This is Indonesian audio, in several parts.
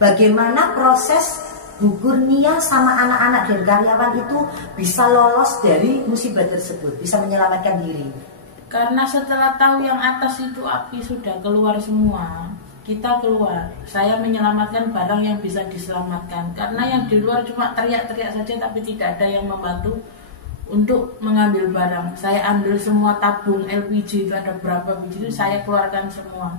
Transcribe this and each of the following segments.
Bagaimana proses Bu Kurnia sama anak-anak dan karyawan itu bisa lolos dari musibah tersebut, bisa menyelamatkan diri? Karena setelah tahu yang atas itu api sudah keluar semua, kita keluar. Saya menyelamatkan barang yang bisa diselamatkan. Karena yang di luar cuma teriak-teriak saja, tapi tidak ada yang membantu untuk mengambil barang. Saya ambil semua tabung LPG, itu ada berapa biji itu saya keluarkan semua.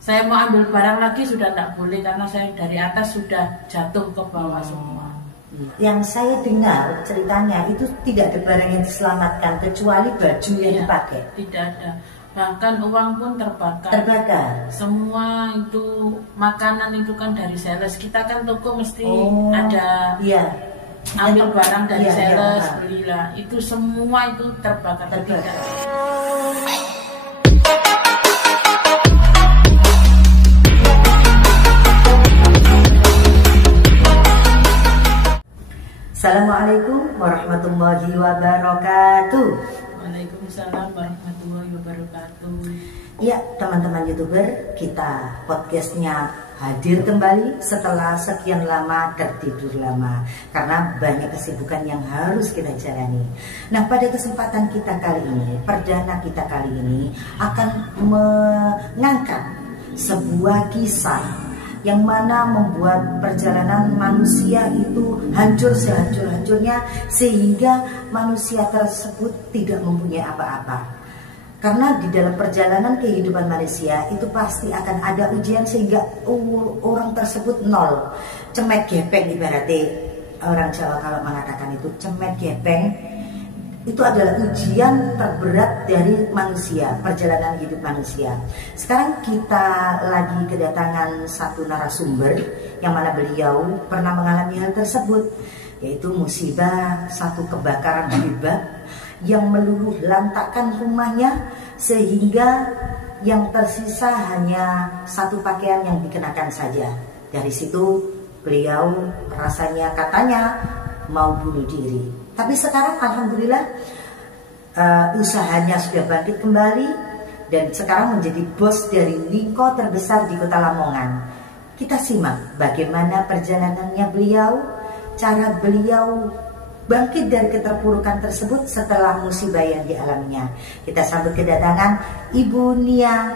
Saya mau ambil barang lagi sudah tidak boleh karena saya dari atas sudah jatuh ke bawah semua. Yang saya dengar ceritanya itu tidak ada barang yang diselamatkan kecuali baju yang dipakai. Tidak ada. Bahkan uang pun terbakar. Terbakar. Semua itu makanan itu kan dari sales. Kita kan toko mesti ada. Iya. Ambil barang dari sales, belilah. Itu semua itu terbakar. Assalamualaikum warahmatullahi wabarakatuh. Waalaikumsalam warahmatullahi wabarakatuh. Ya, teman-teman YouTuber, kita podcastnya hadir kembali setelah sekian lama tertidur lama karena banyak kesibukan yang harus kita jalani. Nah, pada kesempatan kita kali ini, perdana kita kali ini akan mengangkat sebuah kisah yang mana membuat perjalanan manusia itu hancur sehancur-hancurnya sehingga manusia tersebut tidak mempunyai apa-apa. Karena di dalam perjalanan kehidupan manusia itu pasti akan ada ujian sehingga orang tersebut nol. Cemek gepeng ibaratnya orang Jawa kalau mengatakan itu cemek gepeng. Itu adalah ujian terberat dari manusia, perjalanan hidup manusia. Sekarang kita lagi kedatangan satu narasumber yang mana beliau pernah mengalami hal tersebut, yaitu musibah satu kebakaran hebat yang meluluh lantakkan rumahnya sehingga yang tersisa hanya satu pakaian yang dikenakan saja. Dari situ beliau rasanya katanya mau bunuh diri. Tapi sekarang alhamdulillah usahanya sudah bangkit kembali dan sekarang menjadi bos dari Wingko terbesar di Kota Lamongan. Kita simak bagaimana perjalanannya beliau, cara beliau bangkit dari keterpurukan tersebut setelah musibah yang dialaminya. Kita sambut kedatangan Ibu Nia.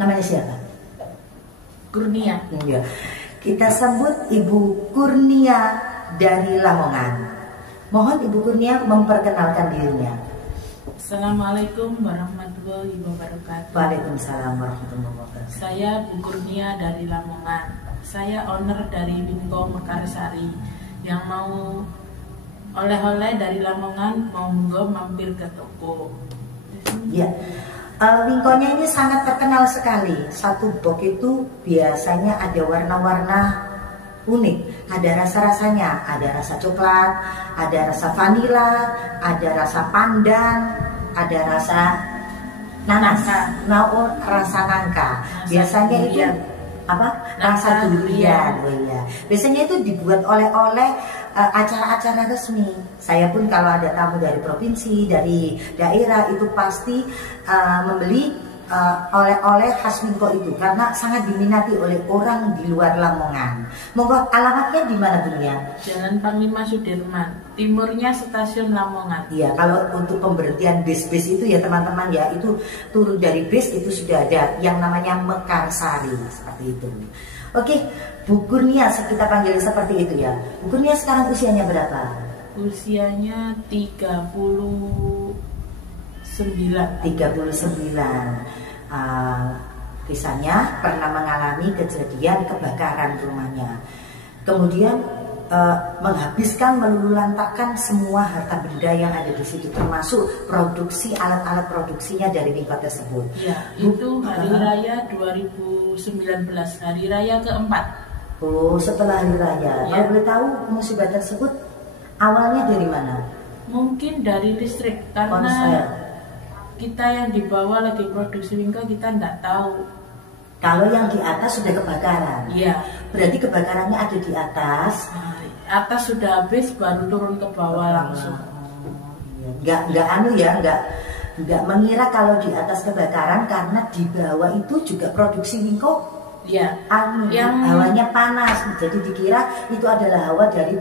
Namanya siapa? Kurnia. Ya. Kita sambut Ibu Kurnia dari Lamongan. Mohon Ibu Kurnia memperkenalkan dirinya. Assalamualaikum warahmatullahi wabarakatuh. Waalaikumsalam warahmatullahi wabarakatuh. Saya Bu Kurnia dari Lamongan. Saya owner dari Wingko Mekarsari. Yang mau oleh-oleh dari Lamongan monggo mampir ke toko. Ya. Wingkonya ini sangat terkenal sekali. Satu box itu biasanya ada warna-warna unik, ada rasa-rasanya, ada rasa coklat, ada rasa vanila, ada rasa pandan, ada rasa nanas, rasa nangka. Biasanya itu apa? Rasa durian. Oh iya. Biasanya itu dibuat oleh-oleh acara-acara resmi. Saya pun kalau ada tamu dari provinsi, dari daerah itu pasti membeli oleh-oleh khas Wingko itu karena sangat diminati oleh orang di luar Lamongan. Monggo alamatnya di mana Dunia? Jalan Panglima Sudirman, timurnya stasiun Lamongan. Iya, kalau untuk pemberhentian bis-bis itu ya teman-teman ya, itu turun dari bis itu sudah ada yang namanya Mekarsari seperti itu. Oke, Bu Kurnia kita panggil seperti itu ya. Bu Kurnia sekarang usianya berapa? Usianya 39. Kisahnya pernah mengalami kejadian kebakaran rumahnya, kemudian menghabiskan meluluh lantakkan semua harta benda yang ada di situ termasuk produksi alat-alat produksinya dari Wingko tersebut. Ya, itu hari raya 2019, hari raya keempat. Oh, setelah hari raya. Kalau boleh tahu musibah tersebut awalnya dari mana? Mungkin dari listrik karena kita yang di bawah lagi produksi Wingko kita nggak tahu. Kalau yang di atas sudah kebakaran. Iya. Berarti kebakarannya ada di atas. Atas sudah habis baru turun ke bawah langsung. Nggak mengira kalau di atas kebakaran karena di bawah itu juga produksi Wingko Ya, yang hawanya panas, jadi dikira itu adalah hawa dari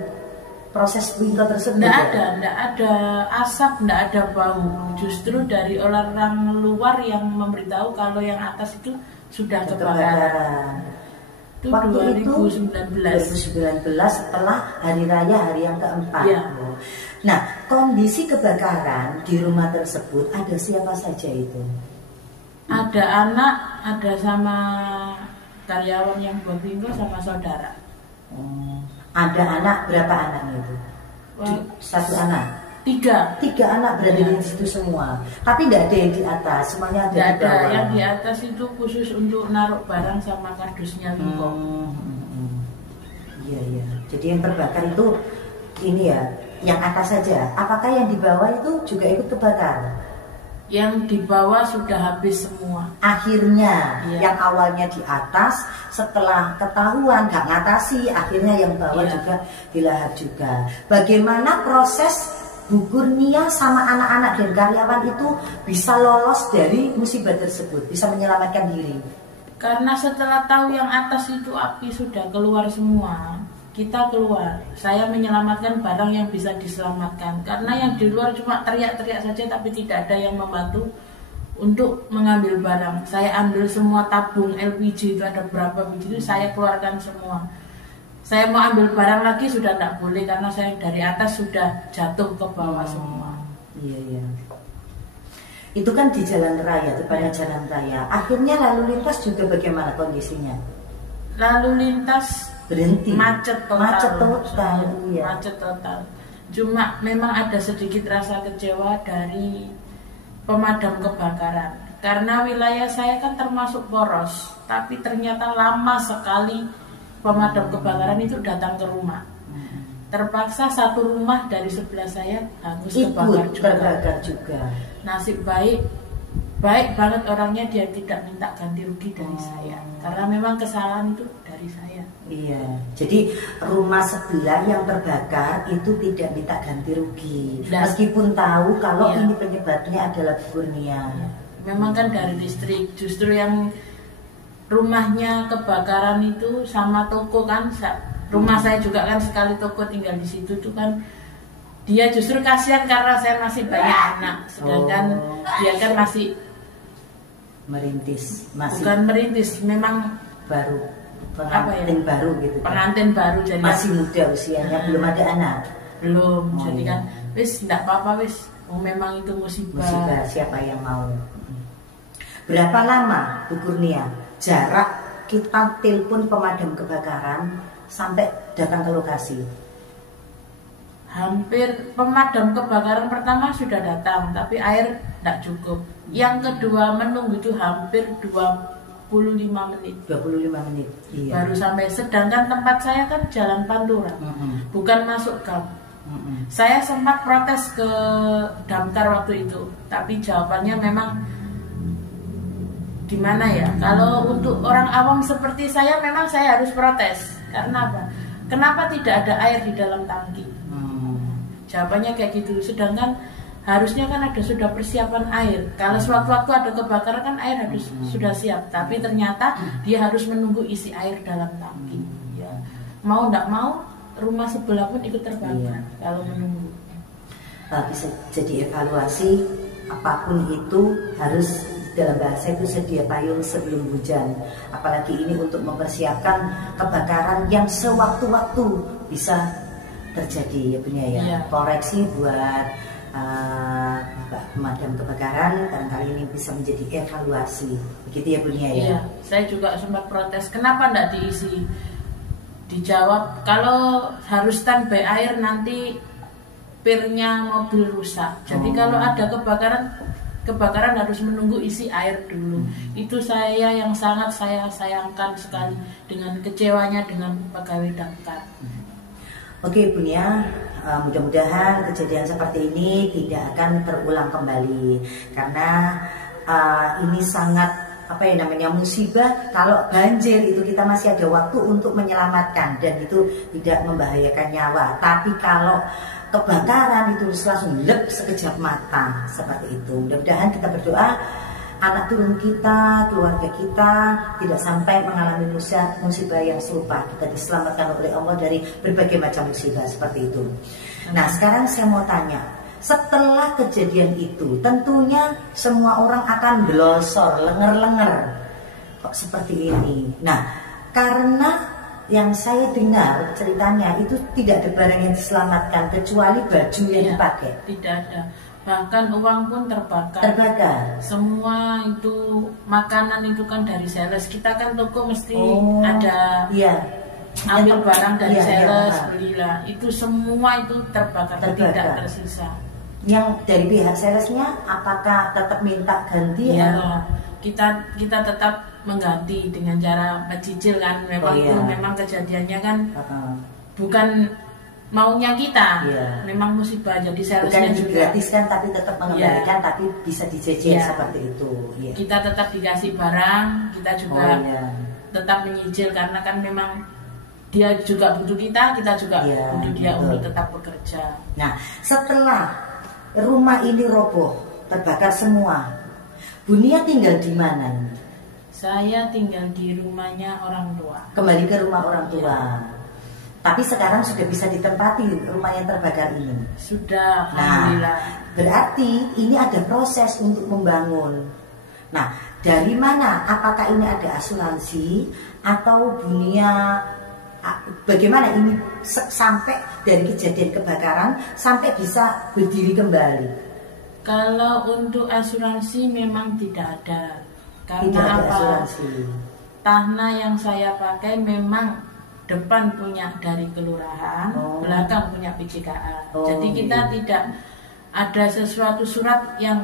proses winkle tersebut. Tidak ada asap, tidak ada bau. Justru dari orang luar yang memberitahu kalau yang atas itu sudah kebakaran. Itu Waktu 2019 setelah hari raya, hari yang keempat. Ya. Nah, kondisi kebakaran di rumah tersebut ada siapa saja itu? Ada anak, ada sama karyawan yang buat bingo sama saudara. Ada anak, berapa anaknya itu? Satu anak. Tiga anak berada di situ semua. Tapi tidak ada yang di atas, semuanya ada di bawah. Yang di atas itu khusus untuk naruh barang sama kardusnya bingo. Iya. Jadi yang terbakar itu ini ya, yang atas saja. Apakah yang di bawah itu juga ikut kebakar? Yang di bawah sudah habis semua. Akhirnya yang awalnya di atas, setelah ketahuan gak ngatasi, akhirnya yang bawah juga dilahap juga. Bagaimana proses Bu Kurnia sama anak-anak dan karyawan itu bisa lolos dari musibah tersebut, bisa menyelamatkan diri? Karena setelah tahu yang atas itu api sudah keluar semua, kita keluar. Saya menyelamatkan barang yang bisa diselamatkan. Karena yang di luar cuma teriak-teriak saja, tapi tidak ada yang membantu untuk mengambil barang. Saya ambil semua tabung LPG, itu ada berapa biji, itu saya keluarkan semua. Saya mau ambil barang lagi sudah tidak boleh, karena saya dari atas sudah jatuh ke bawah semua. Iya. Itu kan di jalan raya, depannya jalan raya. Akhirnya lalu lintas juga bagaimana kondisinya? Lalu lintas berhenti, macet total. Iya. Macet total. Cuma memang ada sedikit rasa kecewa dari pemadam kebakaran, karena wilayah saya kan termasuk poros, tapi ternyata lama sekali pemadam kebakaran itu datang ke rumah. Terpaksa satu rumah dari sebelah saya hangus terbakar juga. Nasib baik banget orangnya, dia tidak minta ganti rugi dari saya, karena memang kesalahan itu dari saya. Iya, jadi rumah sebelah yang terbakar itu tidak minta ganti rugi, meskipun tahu kalau ini penyebabnya adalah Bu Kurnia. Memang kan dari listrik, justru yang rumahnya kebakaran itu sama toko kan, rumah saya juga kan sekali toko tinggal di situ tuh kan, dia justru kasihan karena saya masih banyak anak, sedangkan dia kan masih merintis, bukan merintis, memang baru pengantin baru gitu. Pengantin baru, jadi masih muda usianya, belum ada anak. Belum, jadi kan wis enggak apa-apa wis, memang itu musibah. Siapa yang mau. Berapa lama Bu Kurnia jarak kita telepon pemadam kebakaran sampai datang ke lokasi? Hampir pemadam kebakaran pertama sudah datang, tapi air tidak cukup. Yang kedua menunggu itu hampir 25 menit. 25 menit. Iya. Baru sampai. Sedangkan tempat saya kan Jalan Pantura, bukan masuk gang. Saya sempat protes ke Damkar waktu itu, tapi jawabannya memang gimana ya? Kalau untuk orang awam seperti saya, memang saya harus protes. Karena apa? Kenapa tidak ada air di dalam tangki? Jawabannya kayak gitu. Sedangkan harusnya kan ada sudah persiapan air. Kalau sewaktu-waktu ada kebakaran kan air harus sudah siap. Tapi ternyata dia harus menunggu isi air dalam tangki. Ya. Mau nggak mau rumah sebelah pun ikut terbakar kalau menunggu. Bisa jadi evaluasi, apapun itu harus dalam bahasa itu sedia payung sebelum hujan. Apalagi ini untuk mempersiapkan kebakaran yang sewaktu-waktu bisa terjadi ya punya ya. Koreksi buat pemadam kebakaran, barangkali ini bisa menjadi evaluasi, begitu ya punya ya. Iya, saya juga sempat protes, kenapa enggak diisi? Dijawab kalau harus standby air nanti pirnya mobil rusak. Jadi kalau ada kebakaran harus menunggu isi air dulu. Itu saya yang sangat saya sayangkan sekali dengan kecewanya dengan pegawai Damkar. Oke Bu Nia, mudah-mudahan kejadian seperti ini tidak akan terulang kembali, karena ini sangat musibah. Kalau banjir itu kita masih ada waktu untuk menyelamatkan dan itu tidak membahayakan nyawa. Tapi kalau kebakaran itu langsung lep sekejap mata seperti itu. Mudah-mudahan kita berdoa anak turun kita, keluarga kita tidak sampai mengalami musibah yang serupa. Kita diselamatkan oleh Allah dari berbagai macam musibah seperti itu. Nah, sekarang saya mau tanya, setelah kejadian itu tentunya semua orang akan glosor, lenger-lenger. Kok seperti ini? Nah, karena yang saya dengar ceritanya itu tidak ada barang yang diselamatkan kecuali baju yang dipakai. Tidak ada. Bahkan uang pun terbakar. Terbakar. Semua itu makanan itu kan dari sales. Kita kan toko mesti ada. Iya. Ambil barang dari sales, belilah. Itu semua itu terbakar. Tidak tersisa. Yang dari pihak salesnya apakah tetap minta ganti? Ya, kita tetap mengganti dengan cara mencicil kan. Memang itu memang kejadiannya kan bukan maunya kita, memang musibah. Jadi salesnya bukan digratiskan tapi tetap mengembalikan, tapi bisa dijajah seperti itu. Kita tetap dikasih barang, kita juga tetap menyicil karena kan memang dia juga butuh kita juga butuh dia untuk tetap bekerja. Nah, setelah rumah ini roboh, terbakar semua, Bu Nia tinggal di mana? Saya tinggal di rumahnya orang tua. Kembali ke rumah orang tua. Tapi sekarang sudah bisa ditempati rumah yang terbakar ini. Sudah, alhamdulillah. Nah, berarti ini ada proses untuk membangun. Nah, dari mana? Apakah ini ada asuransi atau Bu Nia bagaimana ini sampai dari kejadian kebakaran sampai bisa berdiri kembali? Kalau untuk asuransi memang tidak ada. Karena tidak ada apa? Asuransi. Tanah yang saya pakai memang depan punya dari kelurahan, belakang punya PJKA. Jadi kita tidak ada sesuatu surat yang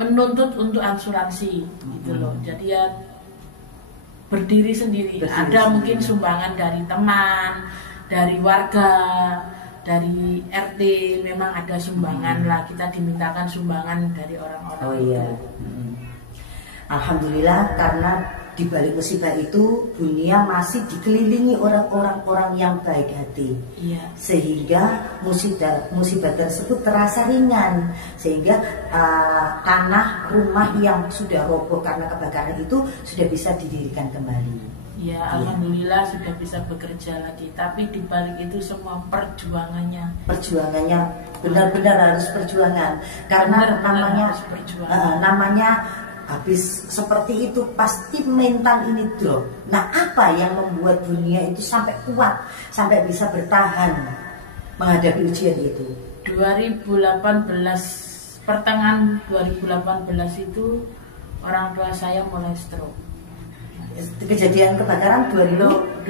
menuntut untuk asuransi, gitu loh. Jadi ya berdiri sendiri. Ada mungkin sumbangan dari teman, dari warga, dari RT, memang ada sumbangan lah. Kita dimintakan sumbangan dari orang-orang. Alhamdulillah, karena di balik musibah itu Bu Nia masih dikelilingi orang-orang yang baik hati, sehingga musibah tersebut terasa ringan, sehingga tanah rumah yang sudah roboh karena kebakaran itu sudah bisa didirikan kembali. Alhamdulillah sudah bisa bekerja lagi. Tapi di balik itu semua perjuangannya benar-benar harus perjuangan, karena namanya habis seperti itu pasti mental ini drop. Nah, apa yang membuat dunia itu sampai kuat, sampai bisa bertahan menghadapi ujian itu? 2018, pertengahan 2018 itu orang tua saya mulai stroke. Kejadian kebakaran 2019.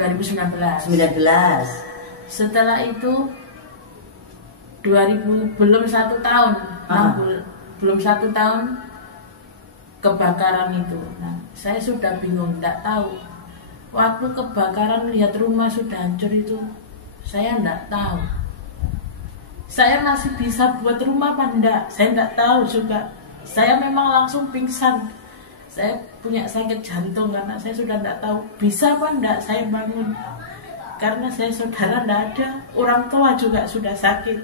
Setelah itu 2000 belum 1 tahun, belum 1 tahun kebakaran itu. Nah, saya sudah bingung, tidak tahu. Waktu kebakaran lihat rumah sudah hancur itu, saya tidak tahu. Saya masih bisa buat rumah apa enggak? Saya tidak tahu juga. Saya memang langsung pingsan. Saya punya sakit jantung karena saya sudah tidak tahu bisa apa enggak saya bangun. Karena saya saudara tidak ada, orang tua juga sudah sakit.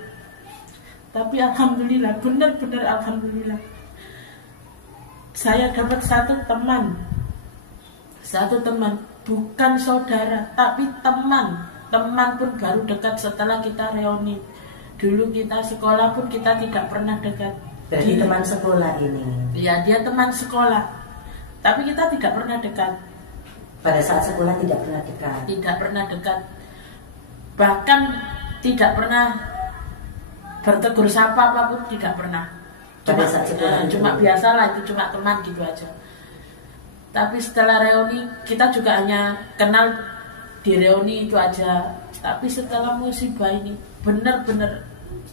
Tapi alhamdulillah, benar-benar alhamdulillah. Saya dapat satu teman, bukan saudara, tapi teman pun baru dekat setelah kita reuni. Dulu kita sekolah pun kita tidak pernah dekat. Jadi teman sekolah ini? Ya, dia teman sekolah, tapi kita tidak pernah dekat. Pada saat sekolah tidak pernah dekat? Tidak pernah dekat, bahkan tidak pernah bertegur sapa apapun, tidak pernah. Cuma biasalah, itu cuma teman gitu aja. Tapi setelah reuni kita juga hanya kenal di reuni itu aja. Tapi setelah musibah ini benar-benar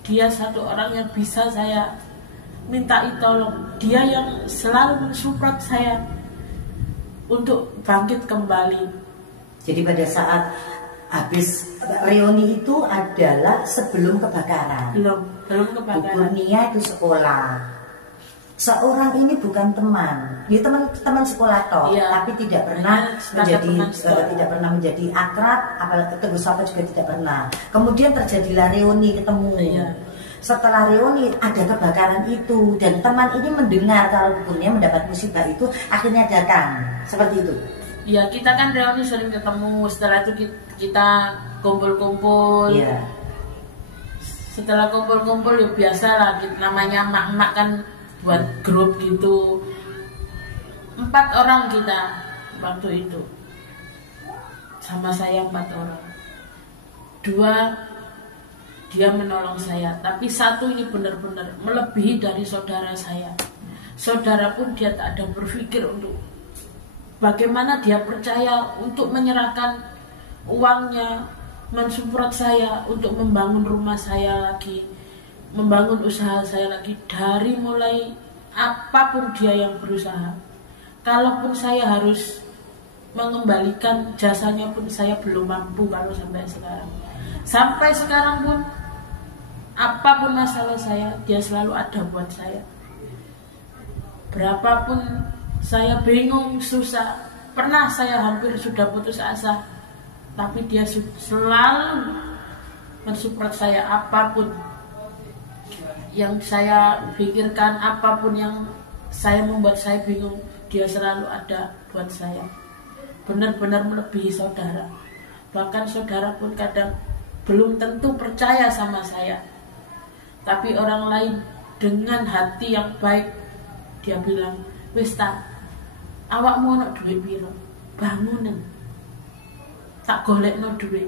dia satu orang yang bisa saya mintai tolong. Dia yang selalu mensupport saya untuk bangkit kembali. Jadi pada saat habis reuni itu adalah sebelum kebakaran. Belum kebakaran. Bu Nia itu sekolah. Seorang ini bukan teman, dia teman sekolah toh, tapi tidak pernah menjadi akrab, apalagi tegur sapa juga tidak pernah. Kemudian terjadilah reuni, ketemu. setelah reuni ada kebakaran itu dan teman ini mendengar kalau Bu Kurnia mendapat musibah itu, akhirnya datang seperti itu. Ya kita kan reuni sering ketemu, setelah itu kita kumpul-kumpul. Iya. Setelah kumpul-kumpul ya biasa lah, namanya emak-emak kan buat grup gitu. 4 orang kita waktu itu, sama saya 4 orang. 2 dia menolong saya, tapi 1 ini benar-benar melebihi dari saudara saya. Saudara pun dia tak ada berpikir untuk bagaimana dia percaya untuk menyerahkan uangnya, mensupport saya untuk membangun rumah saya lagi, membangun usaha saya lagi. Dari mulai apapun dia yang berusaha, kalaupun saya harus mengembalikan jasanya pun saya belum mampu kalau sampai sekarang pun apapun masalah saya, dia selalu ada buat saya. Berapapun saya bingung, susah, pernah saya hampir sudah putus asa, tapi dia selalu mensupport saya. Apapun yang saya pikirkan, apapun yang saya membuat saya bingung, dia selalu ada buat saya. Benar-benar melebihi saudara. Bahkan saudara pun kadang belum tentu percaya sama saya, tapi orang lain dengan hati yang baik dia bilang, wis ta, awakmu ono duit piro, bangunan tak golekno duit.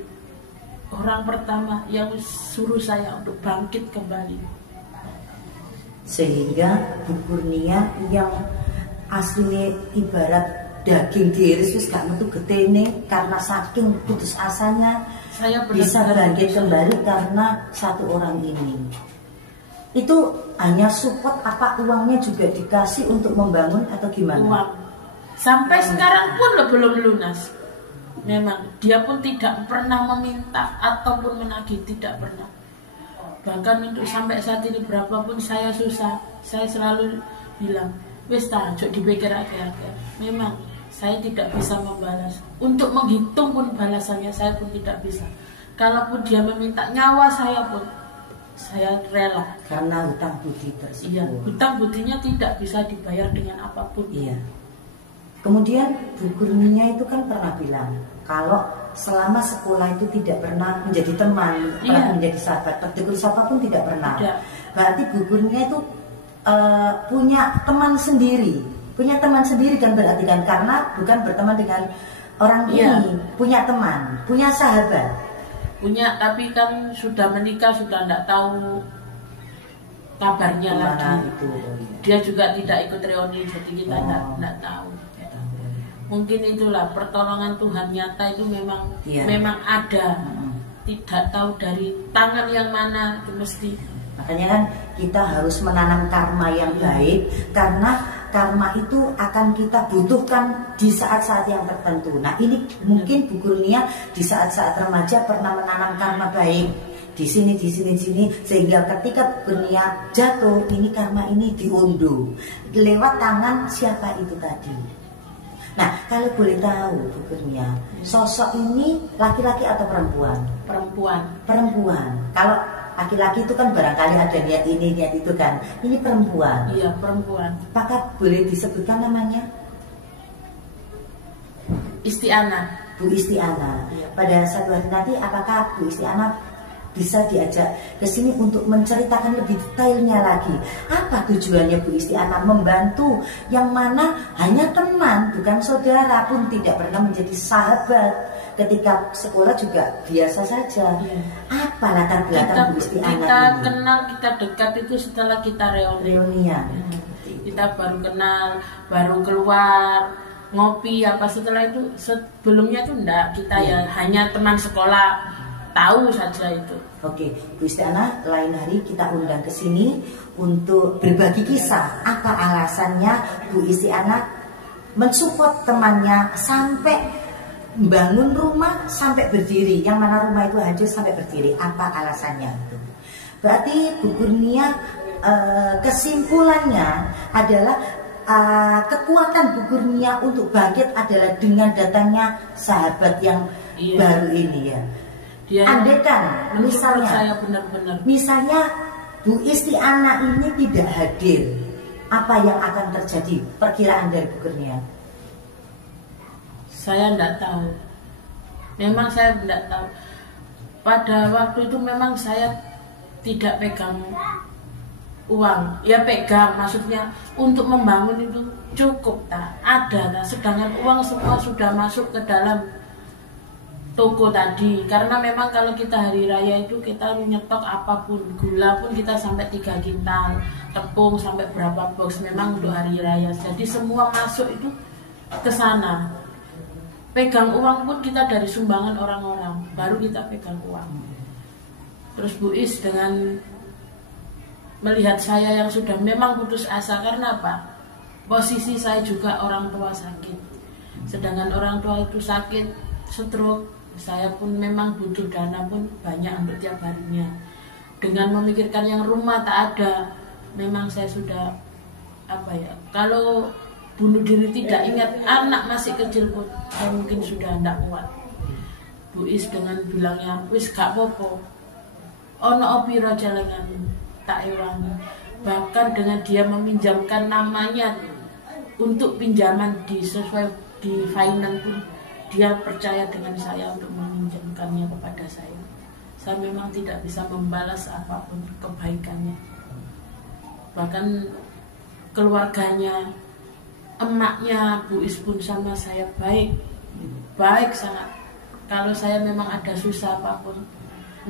Orang pertama yang suruh saya untuk bangkit kembali. Sehingga Bu Kurnia yang aslinya ibarat daging diiris wis gak metu getene, karena saking putus asanya saya bisa bangkit kembali karena 1 orang ini. Itu hanya support apa uangnya juga dikasih untuk membangun atau gimana? Uang. Sampai sekarang pun belum lunas. Memang dia pun tidak pernah meminta ataupun menagih, tidak pernah. Bahkan untuk sampai saat ini berapapun saya susah, saya selalu bilang, wis ta, jok dipikir agak-agak. Memang saya tidak bisa membalas. Untuk menghitung pun balasannya saya pun tidak bisa. Kalaupun dia meminta nyawa saya pun saya rela. Karena hutang budi tersebut. Iya, hutang budinya tidak bisa dibayar dengan apapun. Iya. Kemudian Bu Kurnia itu kan pernah bilang kalau selama sekolah itu tidak pernah menjadi teman, pernah menjadi sahabat, bertegur sapa pun tidak pernah. Tidak. Berarti Bu Kurnia itu punya teman sendiri. Punya teman sendiri dan berarti kan, karena bukan berteman dengan orang ini, punya teman, punya sahabat. Punya, tapi kan sudah menikah, sudah tidak tahu kabarnya lagi. Itu? Dia juga tidak ikut reuni, jadi kita tidak tahu. Mungkin itulah pertolongan Tuhan nyata itu memang ada. Tidak tahu dari tangan yang mana itu mesti. Makanya kan kita harus menanam karma yang baik, karena karma itu akan kita butuhkan di saat-saat yang tertentu. Nah ini mungkin Bu Kurnia di saat-saat remaja pernah menanam karma baik di sini, sehingga ketika Bu Kurnia jatuh, ini karma ini diunduh lewat tangan siapa itu tadi. Nah kalau boleh tahu Bu Kurnia, sosok ini laki-laki atau perempuan? Perempuan. Kalau laki-laki itu kan barangkali ada niat ini, niat itu kan. Ini perempuan. Iya, perempuan. Apakah boleh disebutkan namanya? Istiana. Bu Istiana. Iya. Pada satu hari nanti apakah Bu Istiana bisa diajak ke sini untuk menceritakan lebih detailnya lagi? Apa tujuannya Bu Istiana membantu yang mana hanya teman, bukan saudara, pun tidak pernah menjadi sahabat. Ketika sekolah juga biasa saja. Apa latar belakang Bu Istiana kita ini? Kenal, kita dekat itu setelah kita reunian. Kita baru kenal, baru keluar ngopi apa, setelah itu sebelumnya tuh enggak, kita ya hanya teman sekolah, tahu saja itu. Oke, Bu Istiana, lain hari kita undang ke sini untuk berbagi kisah. Apa alasannya Bu Istiana mensupport temannya sampai bangun rumah sampai berdiri, yang mana rumah itu hancur sampai berdiri? Apa alasannya itu? Berarti Bu Kurnia kesimpulannya adalah kekuatan Bu Kurnia untuk bangkit adalah dengan datangnya sahabat yang baru ini ya. Andaikan misalnya, saya benar-benar. Misalnya Bu Istiana ini tidak hadir, apa yang akan terjadi? Perkiraan dari Bu Kurnia? Saya tidak tahu. Memang saya tidak tahu. Pada waktu itu memang saya tidak pegang uang. Ya pegang, maksudnya untuk membangun itu cukup tak? Ada tak? Sedangkan uang semua sudah masuk ke dalam toko tadi. Karena memang kalau kita hari raya itu kita nyetok apapun, gula pun kita sampai 3 kintal, tepung sampai berapa box memang untuk hari raya. Jadi semua masuk itu ke sana. Pegang uang pun kita dari sumbangan orang-orang, baru kita pegang uang. Terus Bu Is dengan melihat saya yang sudah memang putus asa, karena apa? Posisi saya juga orang tua sakit. Sedangkan orang tua itu sakit, stroke. Saya pun memang butuh dana pun banyak untuk tiap harinya. Dengan memikirkan yang rumah tak ada, memang saya sudah kalau bunuh diri tidak ingat anak masih kecil pun saya mungkin sudah tidak kuat. Bu Is dengan bilangnya wis gak popo, ono opiro jalangan tak ewangi. Bahkan dengan dia meminjamkan namanya untuk pinjaman sesuai di finance pun dia percaya dengan saya untuk meminjamkannya kepada saya. Saya memang tidak bisa membalas apapun kebaikannya. Bahkan keluarganya, emaknya Bu Is pun sama saya baik sangat. Kalau saya memang ada susah apapun,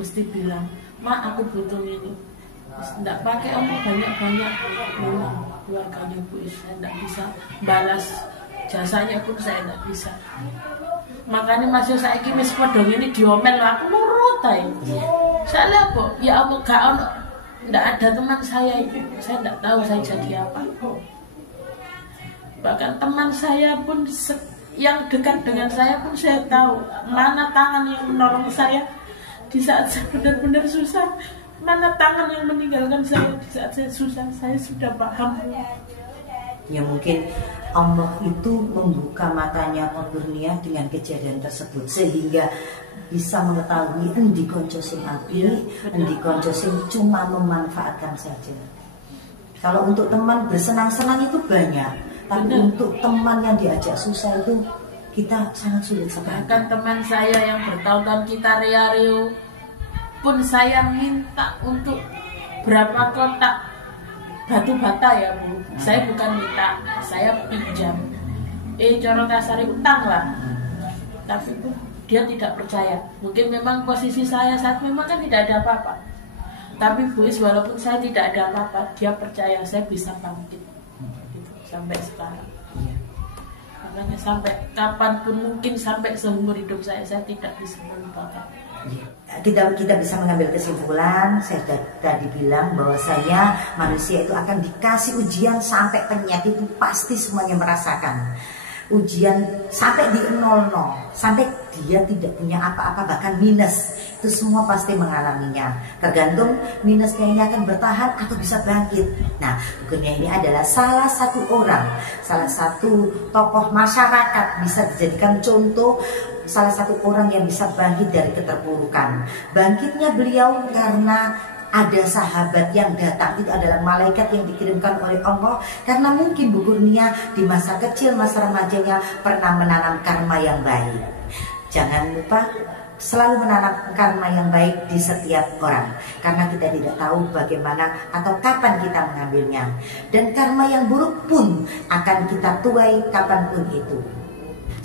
mesti bilang, "Ma, aku butuh ini." Tidak pakai omong banyak-banyak. Memang keluarganya Bu Is saya tidak bisa balas jasanya pun saya tidak bisa. Makanya masih saya kini sepedong ini diomel, aku nurut aja. Saya lihat kok, ya Allah gak ono, tidak ada teman saya itu, saya tidak tahu saya jadi apa. Bahkan teman saya pun yang dekat dengan saya pun saya tahu mana tangan yang menolong saya di saat saya benar-benar susah, mana tangan yang meninggalkan saya di saat saya susah. Saya sudah paham. Ya mungkin Allah itu membuka matanya Bu Kurnia dengan kejadian tersebut sehingga bisa mengetahui endi konco sing apik, endi konco sing cuma memanfaatkan saja. Kalau untuk teman bersenang-senang itu banyak, tapi untuk teman yang diajak susah itu kita sangat sulit sekali. Bahkan teman saya yang bertahun-tahun kita ria-rio pun saya minta untuk berapa kotak batu bata ya Bu. Saya bukan minta, saya pinjam. Cara kasar utang lah. Tapi Bu, dia tidak percaya. Mungkin memang posisi saya saat memang kan tidak ada apa-apa. Tapi Bu Is walaupun saya tidak ada apa-apa, dia percaya saya bisa bangkit. Gitu, sampai sekarang. Makanya sampai kapanpun mungkin sampai seumur hidup saya tidak bisa melupakan. Kita bisa mengambil kesimpulan, saya tadi bilang bahwasanya manusia itu akan dikasih ujian sampai penyakit itu pasti semuanya merasakan. Ujian sampai di 00, sampai dia tidak punya apa-apa bahkan minus, itu semua pasti mengalaminya. Tergantung minusnya ini akan bertahan atau bisa bangkit. Nah, Kurnia ini adalah salah satu tokoh masyarakat, bisa dijadikan contoh. Salah satu orang yang bisa bangkit dari keterpurukan. Bangkitnya beliau karena ada sahabat yang datang, itu adalah malaikat yang dikirimkan oleh Allah. Karena mungkin Bu Kurnia di masa kecil, masa remajanya pernah menanam karma yang baik. Jangan lupa selalu menanam karma yang baik di setiap orang, karena kita tidak tahu bagaimana atau kapan kita mengambilnya. Dan karma yang buruk pun akan kita tuai kapanpun itu.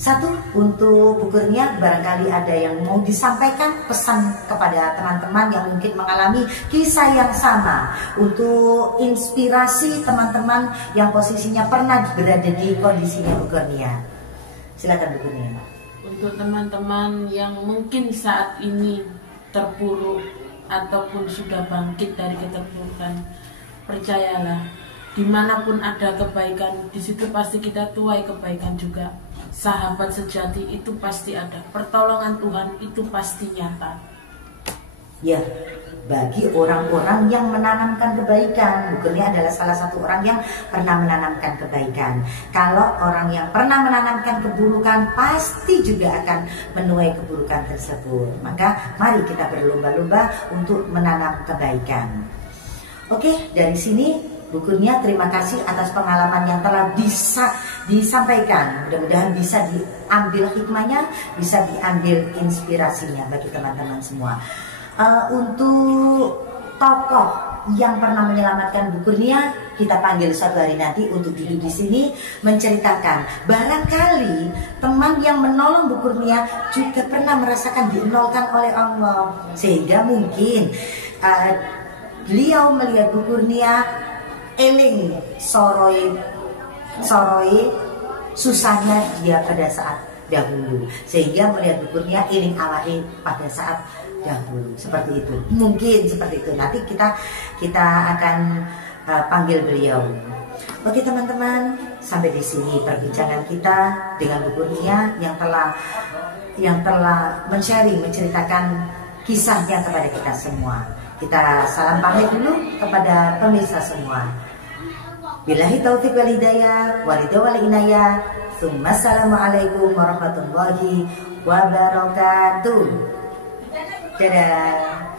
Satu, untuk Bu Kurnia barangkali ada yang mau disampaikan pesan kepada teman-teman yang mungkin mengalami kisah yang sama, untuk inspirasi teman-teman yang posisinya pernah berada di kondisinya Bu Kurnia. Silakan Bu Kurnia. Untuk teman-teman yang mungkin saat ini terpuruk ataupun sudah bangkit dari keterpurukan, percayalah, dimanapun ada kebaikan, di situ pasti kita tuai kebaikan juga. Sahabat sejati itu pasti ada, pertolongan Tuhan itu pasti nyata. Ya, bagi orang-orang yang menanamkan kebaikan, Bu Kurnia adalah salah satu orang yang pernah menanamkan kebaikan. Kalau orang yang pernah menanamkan keburukan, pasti juga akan menuai keburukan tersebut. Maka mari kita berlomba-lomba untuk menanam kebaikan. Oke, dari sini Bu Kurnia terima kasih atas pengalaman yang telah bisa disampaikan. Mudah-mudahan bisa diambil hikmahnya, bisa diambil inspirasinya bagi teman-teman semua. Untuk tokoh yang pernah menyelamatkan Bu Kurnia, kita panggil suatu hari nanti untuk duduk di sini menceritakan. Barangkali teman yang menolong Bu Kurnia juga pernah merasakan dienolkan oleh Allah, sehingga mungkin beliau melihat Bu Kurnia eling soroi susahnya dia pada saat dahulu, sehingga melihat Bu Kurnia eling awake pada saat dahulu. Seperti itu, mungkin seperti itu. Nanti kita akan panggil beliau. Oke teman-teman, sampai di sini perbincangan kita dengan Bu Kurnia yang telah menceritakan kisahnya kepada kita semua. Kita salam pamit dulu kepada pemirsa semua. Billahi taufiq wal hidayah, walidayah wal inayah. Assalamualaikum warahmatullahi wabarakatuh. Dadah.